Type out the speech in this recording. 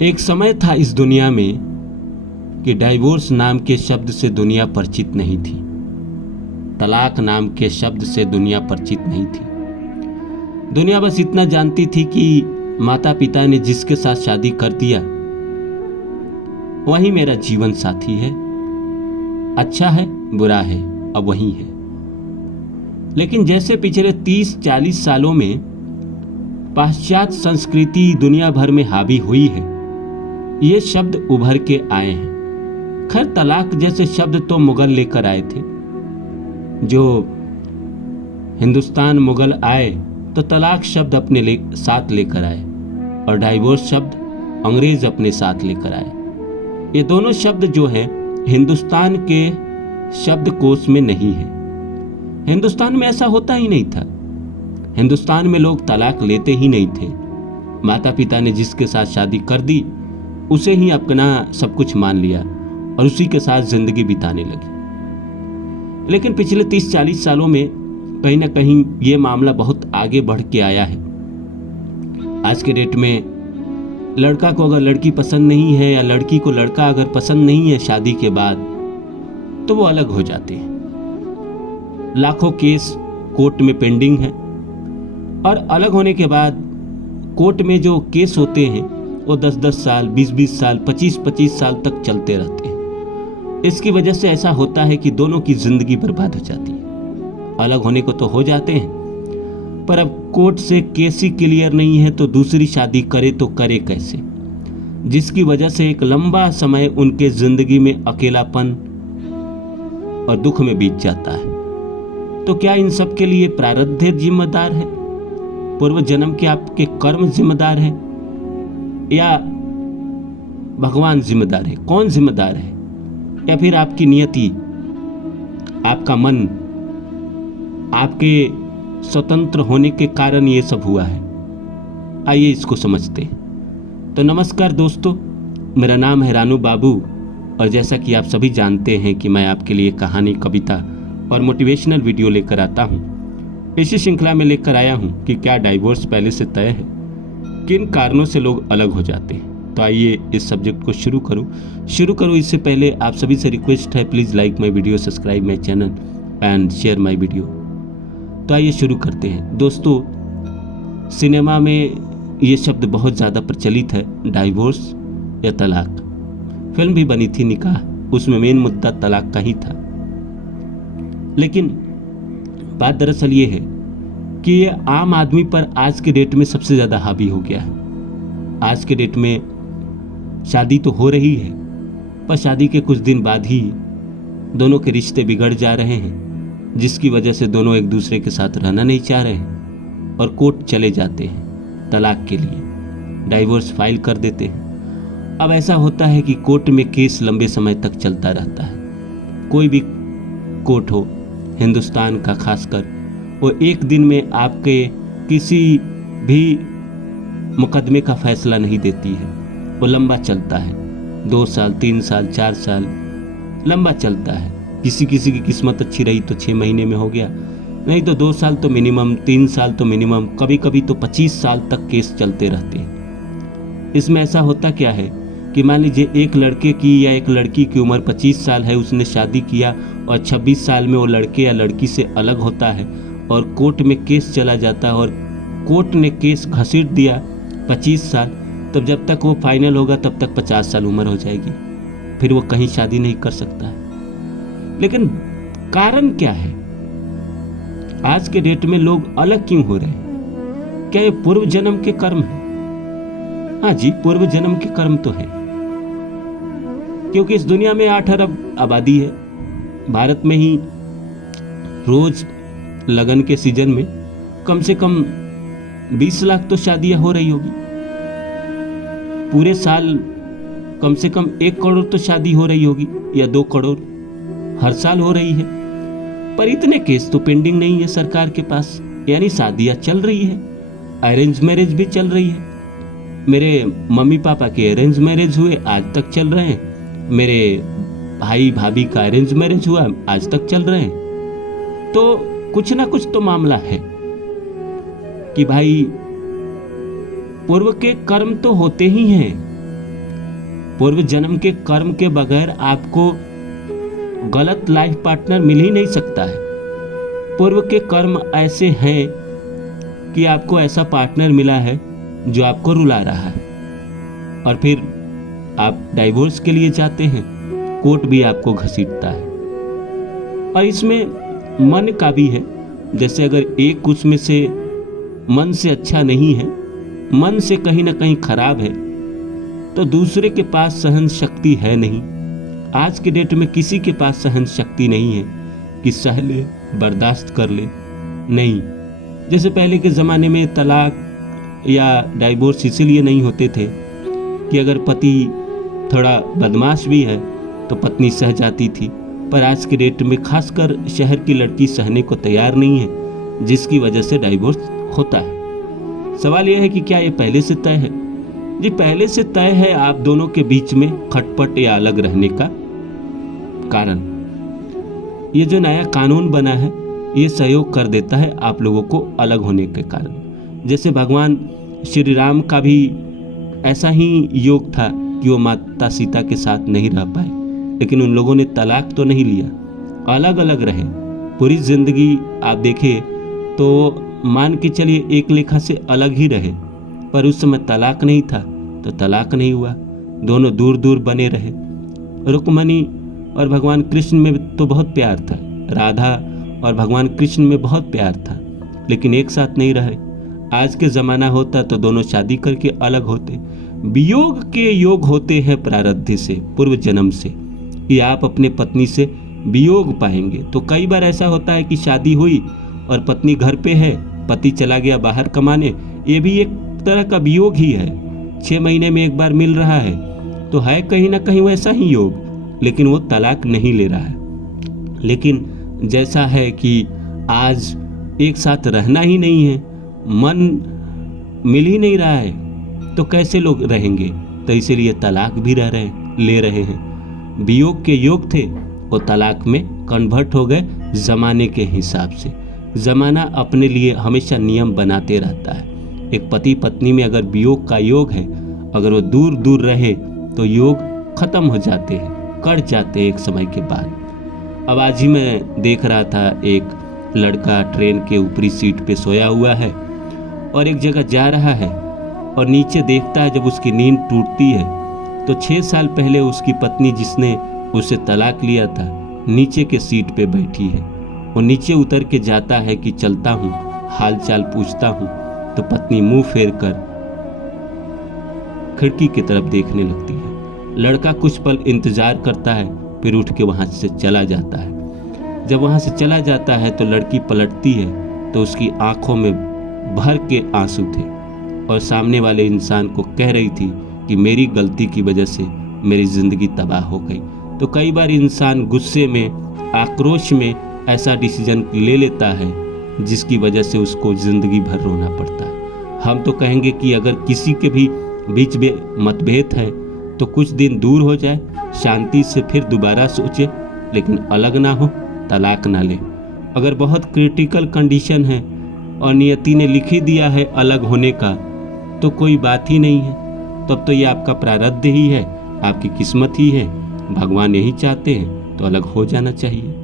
एक समय था इस दुनिया में कि डाइवोर्स नाम के शब्द से दुनिया परिचित नहीं थी। तलाक नाम के शब्द से दुनिया परिचित नहीं थी। दुनिया बस इतना जानती थी कि माता पिता ने जिसके साथ शादी कर दिया वही मेरा जीवन साथी है। अच्छा है बुरा है अब वही है। लेकिन जैसे पिछले 30-40 सालों में पाश्चात्य संस्कृति दुनिया भर में हावी हुई है, ये शब्द उभर के आए हैं। खैर तलाक जैसे शब्द तो मुगल लेकर आए थे। जो हिंदुस्तान मुगल आए तो तलाक शब्द अपने साथ लेकर आए और डाइवोर्स शब्द अंग्रेज अपने साथ लेकर आए। ये दोनों शब्द जो हैं हिंदुस्तान के शब्दकोश में नहीं है। हिंदुस्तान में ऐसा होता ही नहीं था। हिंदुस्तान में लोग तलाक लेते ही नहीं थे। माता पिता ने जिसके साथ शादी कर दी उसे ही अपना सब कुछ मान लिया और उसी के साथ जिंदगी बिताने लगी। लेकिन पिछले 30-40 सालों में कहीं ना कहीं ये मामला बहुत आगे बढ़ के आया है। आज के डेट में लड़का को अगर लड़की पसंद नहीं है या लड़की को लड़का अगर पसंद नहीं है शादी के बाद तो वो अलग हो जाते हैं। लाखों केस कोर्ट में पेंडिंग है और अलग होने के बाद कोर्ट में जो केस होते हैं वो 10-10 साल, 20-20 साल, 25-25 साल तक चलते रहते हैं। इसकी वजह से ऐसा होता है कि दोनों की जिंदगी बर्बाद हो जाती है। अलग होने को तो हो जाते हैं पर अब कोर्ट से केस ही क्लियर नहीं है तो दूसरी शादी करे तो करे कैसे, जिसकी वजह से एक लंबा समय उनके जिंदगी में अकेलापन और दुख में बीत जाता है। तो क्या इन सब के लिए प्रारब्ध जिम्मेदार है, पूर्व जन्म के आपके कर्म जिम्मेदार है या भगवान जिम्मेदार है? कौन जिम्मेदार है? या फिर आपकी नियति, आपका मन, आपके स्वतंत्र होने के कारण ये सब हुआ है? आइए इसको समझते हैं। तो नमस्कार दोस्तों, मेरा नाम है रानू बाबू और जैसा कि आप सभी जानते हैं कि मैं आपके लिए कहानी, कविता और मोटिवेशनल वीडियो लेकर आता हूँ। इसी श्रृंखला में लेकर आया हूँ कि क्या डाइवोर्स पहले से तय है, किन कारणों से लोग अलग हो जाते हैं। तो आइए इस सब्जेक्ट को शुरू करूँ। इससे पहले आप सभी से रिक्वेस्ट है, please like my video, subscribe my channel and share my video. तो आइए शुरू करते हैं। दोस्तों, सिनेमा में ये शब्द बहुत ज़्यादा प्रचलित है, डाइवोर्स या तलाक। फिल्म भी बनी थी निकाह, उसमें मेन मुद्दा तलाक का ही था। लेकिन बात दरअसल ये है कि ये आम आदमी पर आज के डेट में सबसे ज़्यादा हावी हो गया है। आज के डेट में शादी तो हो रही है पर शादी के कुछ दिन बाद ही दोनों के रिश्ते बिगड़ जा रहे हैं, जिसकी वजह से दोनों एक दूसरे के साथ रहना नहीं चाह रहे हैं और कोर्ट चले जाते हैं तलाक के लिए, डाइवोर्स फाइल कर देते हैं। अब ऐसा होता है कि कोर्ट में केस लंबे समय तक चलता रहता है। कोई भी कोर्ट हो हिंदुस्तान का खासकर, वो एक दिन में आपके किसी भी मुकदमे का फैसला नहीं देती है। वो लंबा चलता है, 2 साल, 3 साल, 4 साल लंबा चलता है। किसी किसी की किस्मत अच्छी रही तो 6 महीने में हो गया, नहीं तो 2 साल तो मिनिमम, 3 साल तो मिनिमम, कभी कभी तो 25 साल तक केस चलते रहते हैं। इसमें ऐसा होता क्या है कि मान लीजिए एक लड़के की या एक लड़की की उम्र 25 साल है, उसने शादी किया और 26 साल में वो लड़के या लड़की से अलग होता है और कोर्ट में केस चला जाता है और कोर्ट ने केस घसीट दिया 25 साल, तब जब तक वो फाइनल होगा तब तक 50 साल उम्र हो जाएगी, फिर वो कहीं शादी नहीं कर सकता है। लेकिन कारण क्या है? आज के डेट में लोग अलग क्यों हो रहे हैं? क्या ये पूर्व जन्म के कर्म है? हाँ जी, पूर्व जन्म के कर्म तो है, क्योंकि इस दुनिया में 8 अरब आबादी है। भारत में ही रोज लगन के सीजन में कम से कम 20 लाख तो शादियां हो रही होगी। पूरे साल कम से कम 1 करोड़ तो शादी हो रही होगी या 2 करोड़ हर साल हो रही है। पर इतने केस तो पेंडिंग नहीं है सरकार के पास, यानी शादियां चल रही है। अरेंज मैरिज भी चल रही है। मेरे मम्मी पापा के अरेंज मैरिज हुए, आज तक चल रहे हैं। मेरे भाई भाभी का अरेंज मैरिज हुआ, आज तक चल रहे हैं। तो कुछ ना कुछ तो मामला है कि भाई पूर्व के कर्म तो होते ही हैं, पूर्व जन्म के कर्म के बगैर आपको गलत लाइफ पार्टनर मिल ही नहीं सकता है। पूर्व के कर्म ऐसे हैं कि आपको ऐसा पार्टनर मिला है जो आपको रुला रहा है, और फिर आप डाइवोर्स के लिए जाते हैं, कोर्ट भी आपको घसीटता है। और इसमें मन का भी है, जैसे अगर एक उसमें से मन से अच्छा नहीं है, मन से कहीं ना कहीं खराब है, तो दूसरे के पास सहन शक्ति है नहीं। आज के डेट में किसी के पास सहन शक्ति नहीं है कि सह ले, बर्दाश्त कर ले। नहीं, जैसे पहले के ज़माने में तलाक या डाइवोर्स इसीलिए नहीं होते थे कि अगर पति थोड़ा बदमाश भी है तो पत्नी सह जाती थी, पर आज के डेट में खासकर शहर की लड़की सहने को तैयार नहीं है, जिसकी वजह से डाइवोर्स होता है। सवाल यह है कि क्या ये पहले से तय है? जी, पहले से तय है आप दोनों के बीच में खटपट या अलग रहने का कारण। ये जो नया कानून बना है ये सहयोग कर देता है आप लोगों को अलग होने के कारण। जैसे भगवान श्री राम का भी ऐसा ही योग था कि वो माता सीता के साथ नहीं रह पाए, लेकिन उन लोगों ने तलाक तो नहीं लिया, अलग अलग रहे। पूरी जिंदगी आप देखें तो मान के चलिए एक लेखा से अलग ही रहे, पर उस समय तलाक नहीं था तो तलाक नहीं हुआ, दोनों दूर दूर बने रहे। रुक्मणी और भगवान कृष्ण में तो बहुत प्यार था, राधा और भगवान कृष्ण में बहुत प्यार था, लेकिन एक साथ नहीं रहे। आज के ज़माना होता तो दोनों शादी करके अलग होते। वियोग के योग होते हैं प्रारब्ध से, पूर्व जन्म से, कि आप अपने पत्नी से वियोग पाएंगे। तो कई बार ऐसा होता है कि शादी हुई और पत्नी घर पे है, पति चला गया बाहर कमाने, ये भी एक तरह का वियोग ही है। 6 महीने में एक बार मिल रहा है तो है कहीं ना कहीं वैसा ही योग, लेकिन वो तलाक नहीं ले रहा है। लेकिन जैसा है कि आज एक साथ रहना ही नहीं है, मन मिल ही नहीं रहा है, तो कैसे लोग रहेंगे? तो इसीलिए तलाक भी ले रहे हैं। वियोग के योग थे वो तलाक में कन्वर्ट हो गए ज़माने के हिसाब से। ज़माना अपने लिए हमेशा नियम बनाते रहता है। एक पति पत्नी में अगर वियोग का योग है, अगर वो दूर दूर रहे तो योग खत्म हो जाते हैं, कट जाते हैं एक समय के बाद। अब आज ही मैं देख रहा था, एक लड़का ट्रेन के ऊपरी सीट पे सोया हुआ है और एक जगह जा रहा है और नीचे देखता है, जब उसकी नींद टूटती है तो 6 साल पहले उसकी पत्नी जिसने उसे तलाक लिया था नीचे के सीट पे बैठी है। वो नीचे उतर के जाता है कि चलता हूँ, हाल चाल पूछता हूँ, तो पत्नी मुंह फेर कर खिड़की की तरफ देखने लगती है। लड़का कुछ पल इंतजार करता है, फिर उठ के वहां से चला जाता है। जब वहां से चला जाता है तो लड़की पलटती है तो उसकी आंखों में भर के आंसू थे और सामने वाले इंसान को कह रही थी कि मेरी गलती की वजह से मेरी जिंदगी तबाह हो गई। तो कई बार इंसान गुस्से में, आक्रोश में ऐसा डिसीजन ले लेता है जिसकी वजह से उसको जिंदगी भर रोना पड़ता है। हम तो कहेंगे कि अगर किसी के भी बीच में मतभेद है तो कुछ दिन दूर हो जाए, शांति से फिर दोबारा सोचे, लेकिन अलग ना हो, तलाक ना ले। अगर बहुत क्रिटिकल कंडीशन है और नियति ने लिख ही दिया है अलग होने का, तो कोई बात ही नहीं है। तब तो ये आपका प्रारब्ध ही है, आपकी किस्मत ही है। भगवान यही चाहते हैं तो अलग हो जाना चाहिए।